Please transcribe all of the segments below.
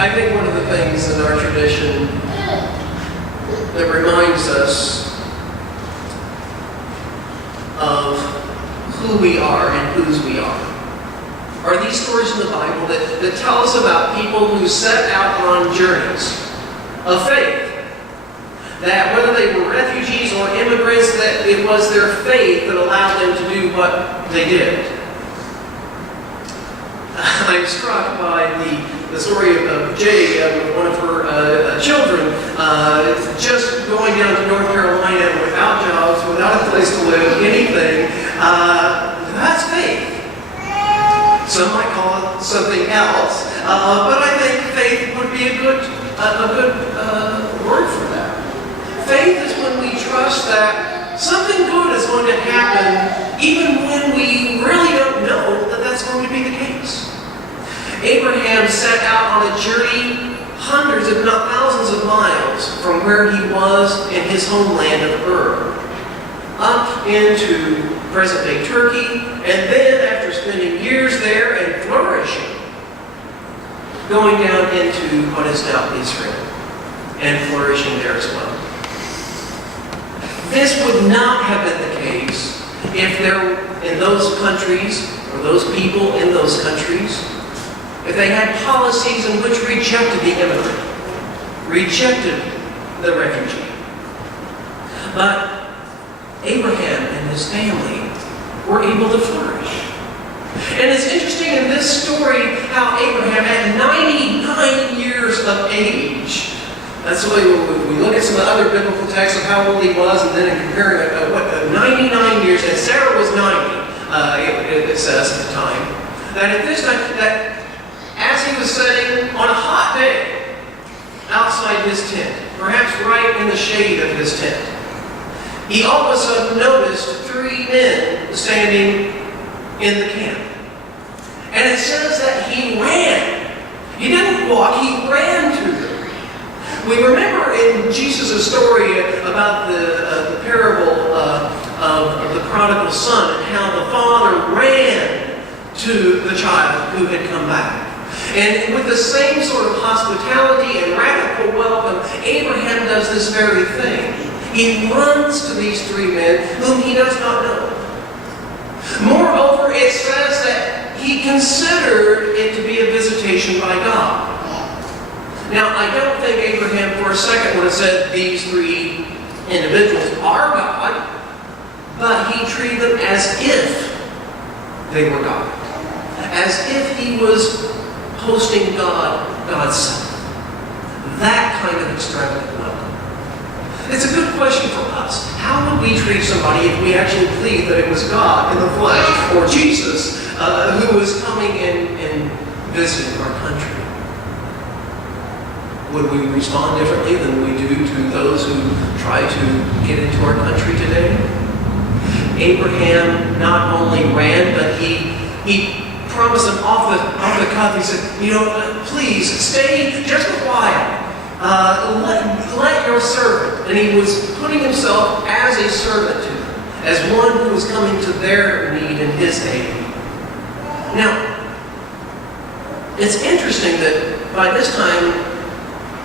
I think one of the things in our tradition that reminds us of who we are and whose we are these stories in the Bible that tell us about people who set out on journeys of faith. That whether they were refugees or immigrants, that it was their faith that allowed them to do what they did. I'm struck by the story of Jay, one of her children, just going down to North Carolina without jobs, without a place to live, anything. That's faith. Some might call it something else, but I think faith would be a good word for that. Faith is when we trust that something good is going to happen, even when we really don't know that that's going to be the case. Abraham set out on a journey hundreds, if not thousands of miles from where he was in his homeland of Ur, up into present-day Turkey, and then after spending years there and flourishing, going down into what is now Israel and flourishing there as well. This would not have been the case if there, in those countries, or those people in those countries, if they had policies in which rejected the immigrant, rejected the refugee. But Abraham and his family were able to flourish. And it's interesting in this story how Abraham, at 99 years of age, that's the way we look at some of the other biblical texts of how old he was, and then in comparing 99 years, and Sarah was 90, it says at the time, that at this time, that as he was sitting on a hot day outside his tent, perhaps right in the shade of his tent, he all of a sudden noticed 3 men standing in the camp. And it says that he ran. He didn't walk, he ran to them. We remember in Jesus' story about the parable of the prodigal son and how the father ran to the child who had come back. And with the same sort of hospitality and radical welcome, Abraham does this very thing. He runs to these 3 men whom he does not know. Moreover, it says that he considered it to be a visitation by God. Now, I don't think Abraham for a second would have said these 3 individuals are God, but he treated them as if they were God. As if he was hosting God's Son. That kind of extravagant welcome. It's a good question for us. How would we treat somebody if we actually believed that it was God in the flesh, or Jesus, who was coming and visiting our country? Would we respond differently than we do to those who try to get into our country today? Abraham not only ran, but he promised them off the cuff. He said, please stay just a while. Let your servant. And he was putting himself as a servant to them, as one who was coming to their need and his aid. Now, it's interesting that by this time,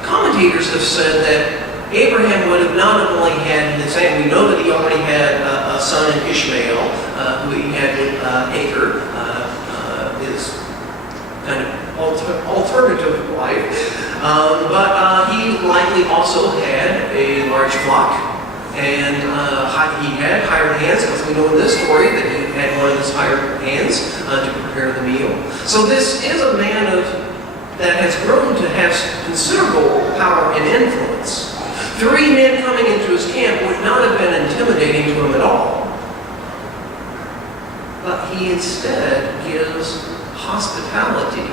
commentators have said that Abraham would have not only had his son, we know that he already had a son in Ishmael, who he had with Hagar, his kind of alternative wife, but he likely also had a large flock, and he had hired hands, because we know in this story that he had one of his hired hands to prepare the meal. So this is a man that has grown to have considerable power and influence. 3 men coming into his camp would not have been intimidating to him at all. But he instead gives hospitality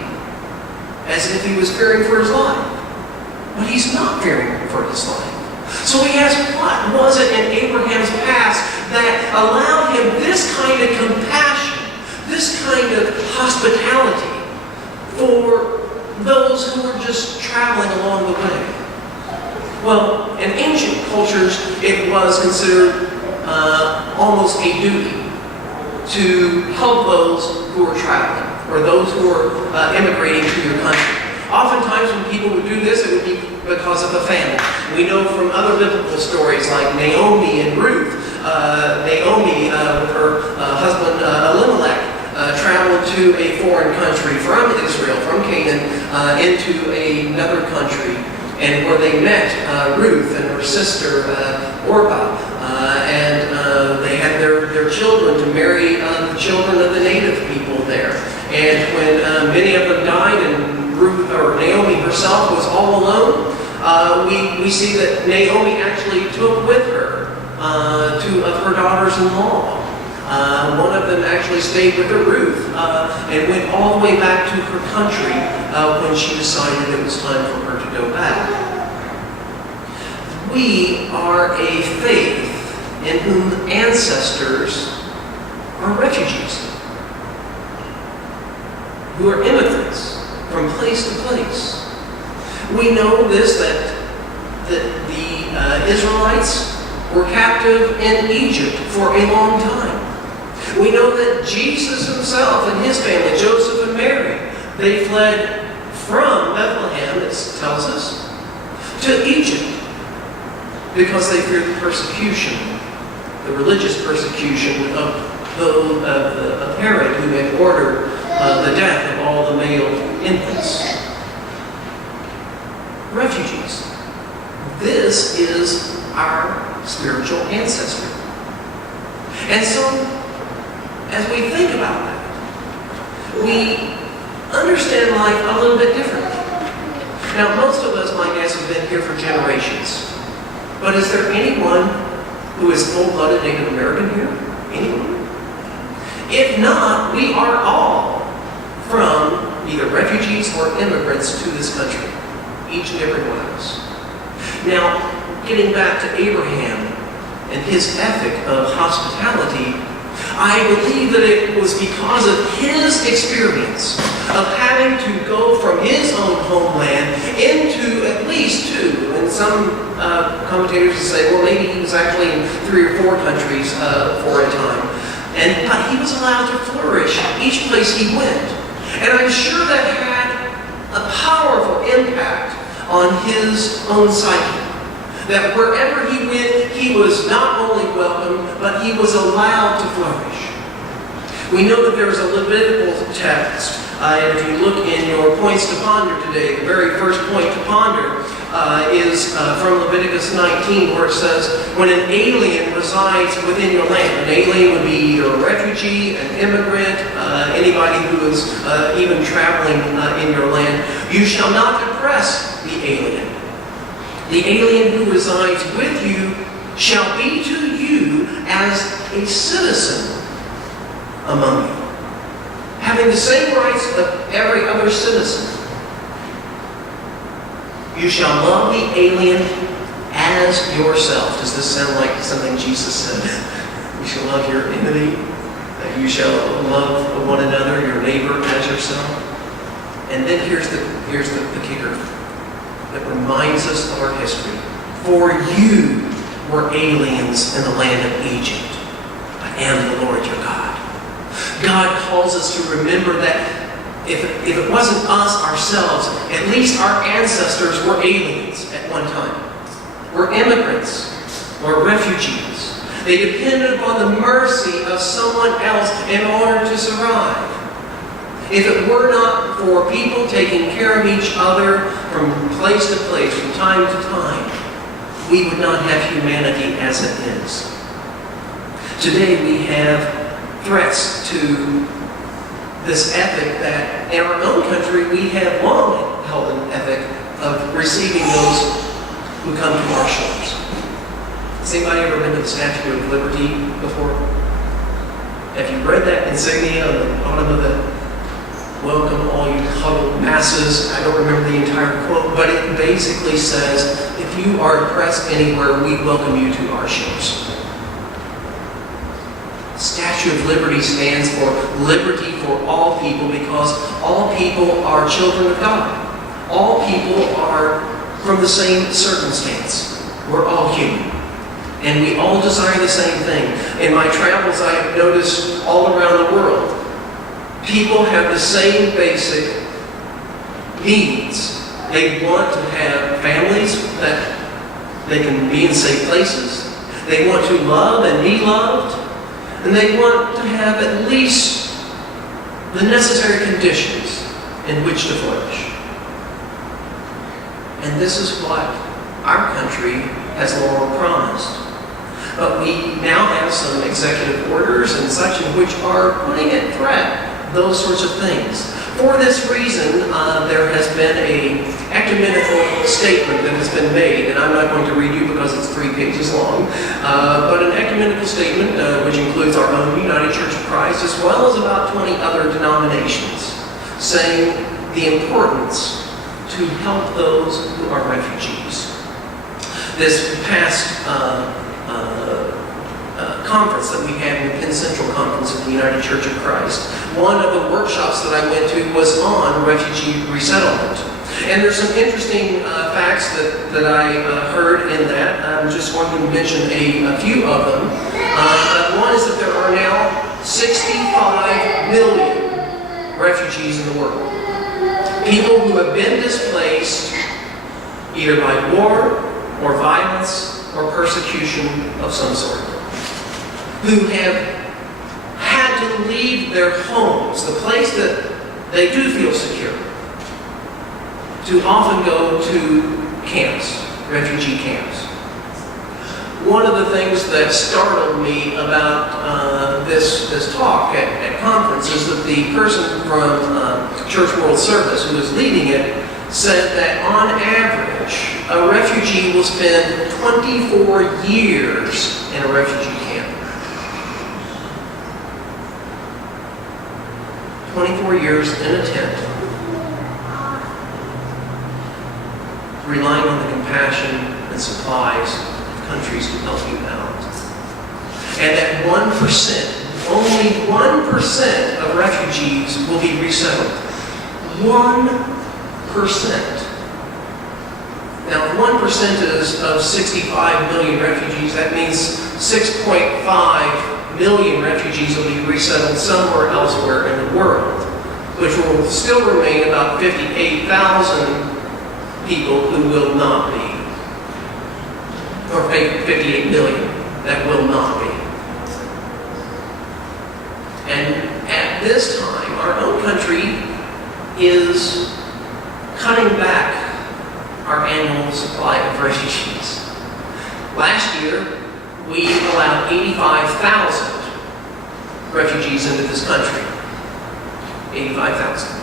as if he was fearing for his life. But he's not fearing for his life. So he asks, what was it in Abraham's past that allowed him this kind of compassion, this kind of hospitality for those who were just traveling along the way? Well, in ancient cultures, it was considered almost a duty to help those who were traveling, or those who were immigrating to your country. Oftentimes when people because of a famine. We know from other biblical stories like Naomi and Ruth. Naomi, with her husband Elimelech, traveled to a foreign country from Israel, from Canaan, into another country, and where they met Ruth and her sister Orpah, and they had their children to marry the children of the native people there. And when many of them died and Ruth or Naomi herself was all alone, we see that Naomi actually took with her two of her daughters-in-law. One of them actually stayed with her, Ruth, and went all the way back to her country when she decided it was time for her to go back. We are a faith in whom ancestors are refugees, who are immigrants from place to place. We know this, that the Israelites were captive in Egypt for a long time. We know that Jesus himself and his family, Joseph and Mary, they fled from Bethlehem, it tells us, to Egypt because they feared the persecution, the religious persecution of a parent who had ordered the death of all the male infants. Refugees. This is our spiritual ancestry. And so, as we think about that, we understand life a little bit differently. Now, most of us, my guess, have been here for generations. But is there anyone who is full-blooded Native American here? Anyone? If not, we are all from either refugees or immigrants to this country. Each and every one of us. Now, getting back to Abraham and his ethic of hospitality, I believe that it was because of his experience of having to go from his own homeland into at least two, and some commentators say, well, maybe he was actually in 3 or 4 countries for a time. But he was allowed to flourish each place he went. And I'm sure that had a powerful impact on his own psyche. That wherever he went, he was not only welcome, but he was allowed to flourish. We know that there is a Levitical text, and if you look in your points to ponder today, the very first point to ponder is from Leviticus 19, where it says, when an alien resides within your land, an alien would be a refugee, an immigrant, anybody who is even traveling in your land, you shall not oppress the alien. The alien who resides with you shall be to you as a citizen among you, having the same rights of every other citizen. You shall love the alien as yourself. Does this sound like something Jesus said? You shall love your enemy. You shall love one another, your neighbor as yourself. And then here's the kicker that reminds us of our history. For you were aliens in the land of Egypt. I am the Lord your God. God calls us to remember that if it wasn't us ourselves, at least our ancestors were aliens at one time. Were immigrants, or refugees. They depended upon the mercy of someone else in order to survive. If it were not for people taking care of each other from place to place, from time to time, we would not have humanity as it is. Today we have threats to this ethic that in our own country we have long held an ethic of receiving those who come to our shores. Has anybody ever been to the Statue of Liberty before? Have you read that insignia on the bottom of the welcome all you huddled masses? I don't remember the entire quote, but it basically says, if you are oppressed anywhere, we welcome you to our shores. Statue of Liberty stands for liberty for all people because all people are children of God. All people are from the same circumstance. We're all human. And we all desire the same thing. In my travels, I have noticed all around the world, people have the same basic needs They want to have families that they can be in safe places. They want to love and be loved. And they want to have at least the necessary conditions in which to flourish. And this is what our country has long promised. But we now have some executive orders and such in which are putting at threat those sorts of things. For this reason, there has been an ecumenical statement that has been made, and I'm not going to read you because it's 3 pages long, but an ecumenical statement which includes our own United Church of Christ as well as about 20 other denominations, saying the importance to help those who are refugees. This past conference that we had in the Penn Central Conference of the United Church of Christ, one of the workshops that I went to was on refugee resettlement. And there's some interesting facts that I heard in that. I'm just going to mention a few of them. One is that there are now 65 million refugees in the world. People who have been displaced either by war or violence or persecution of some sort, who have had to leave their homes, the place that they do feel secure, to often go to camps, refugee camps. One of the things that startled me about this talk at conference is that the person from Church World Service who was leading it said that on average, a refugee will spend 24 years in a refugee camp. 24 years in a tent, relying on the compassion and supplies of countries to help you out. And that 1%, only 1% of refugees will be resettled. 1%. Now, if 1% is of 65 million refugees, that means 6.5 million refugees will be resettled somewhere elsewhere in the world, which will still remain about 58,000 people who will not be, or 58 million that will not be. And at this time, our own country is cutting back our annual supply of refugees. Last year, we allowed 85,000 refugees into this country. 85,000.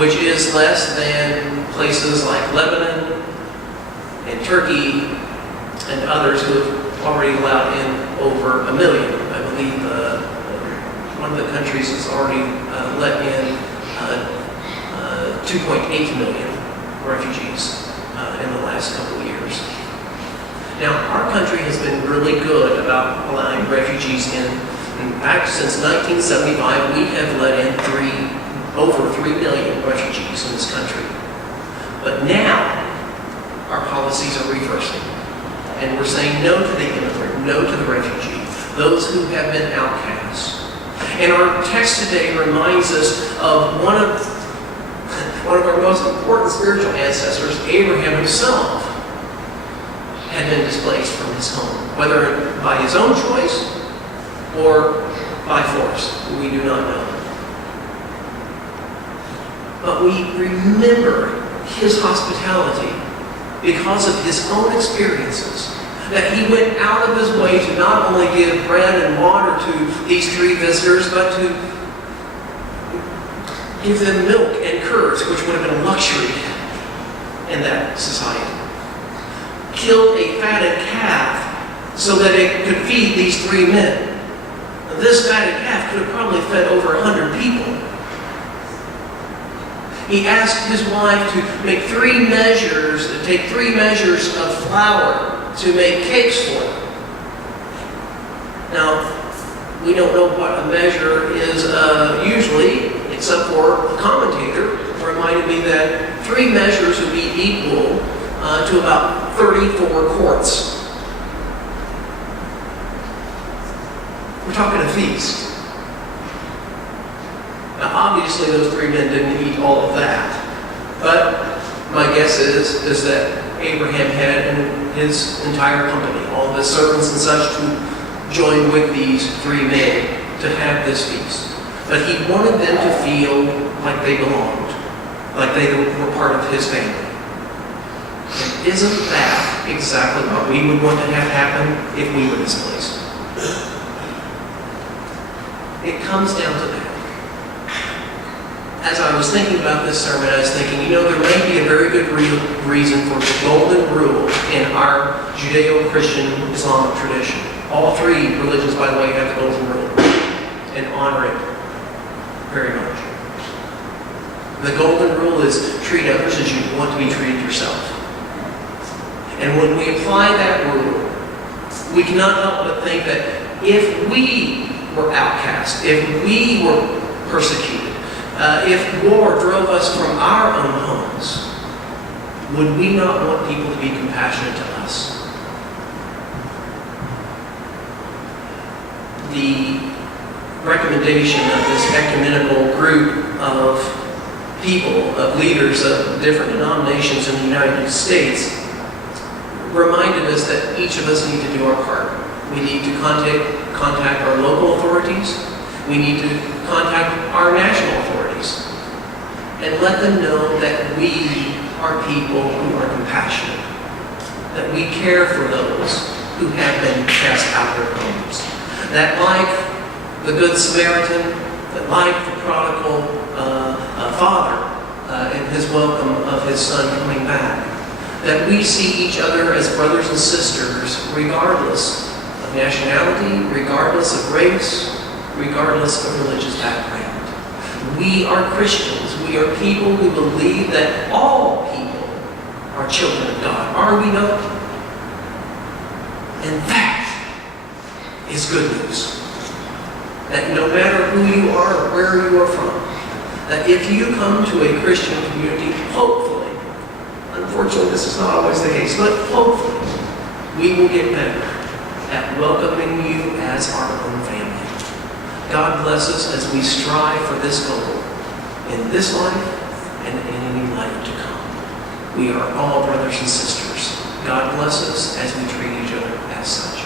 Which is less than places like Lebanon and Turkey and others who have already allowed in over 1 million. I believe one of the countries has already let in 2.8 million refugees in the last couple of years. Now, our country has been really good about allowing refugees in. In fact, since 1975, we have let in over 3 million refugees in this country. But now, our policies are reversing. And we're saying no to the immigrant, no to the refugee, those who have been outcasts. And our text today reminds us of one of our most important spiritual ancestors, Abraham himself, had been displaced from his home, whether by his own choice or by force. We do not know. But we remember his hospitality because of his own experiences, that he went out of his way to not only give bread and water to these 3 visitors, but to give them milk and curds, which would have been a luxury in that society. Killed a fatted calf so that it could feed these 3 men. This fatted calf could have probably fed over 100 people. He asked his wife to make 3 measures, to take 3 measures of flour to make cakes for them. Now, we don't know what a measure is usually, except for a commentator reminded me that 3 measures would be equal to about 34 quarts. We're talking a feast. Now, obviously, those 3 men didn't eat all of that. But guess is that Abraham had and his entire company, all of his servants and such, to join with these three men to have this feast. But he wanted them to feel like they belonged, like they were part of his family. And isn't that exactly what we would want to have happen if we were displaced? It comes down to that. As I was thinking about this sermon, I was thinking, there may be a very good reason for the golden rule in our Judeo-Christian Islamic tradition. All three religions, by the way, have the golden rule and honor it very much. The golden rule is treat others as you want to be treated yourself. And when we apply that rule, we cannot help but think that if we were outcast, if we were persecuted, if war drove us from our own homes, would we not want people to be compassionate to us? The recommendation of this ecumenical group of people, of leaders of different denominations in the United States, reminded us that each of us need to do our part. We need to contact our local authorities. We need to contact our national authorities and let them know that we are people who are compassionate, that we care for those who have been cast out of their homes, that like the Good Samaritan, that like the prodigal father in his welcome of his son coming back, that we see each other as brothers and sisters regardless of nationality, regardless of race, regardless of religious background. We are Christians. We are people who believe that all people are children of God. Are we not? And that is good news. That no matter who you are or where you are from, that if you come to a Christian community, hopefully, unfortunately this is not always the case, but hopefully, we will get better at welcoming you as our own family. God bless us as we strive for this goal in this life and in any life to come. We are all brothers and sisters. God bless us as we treat each other as such.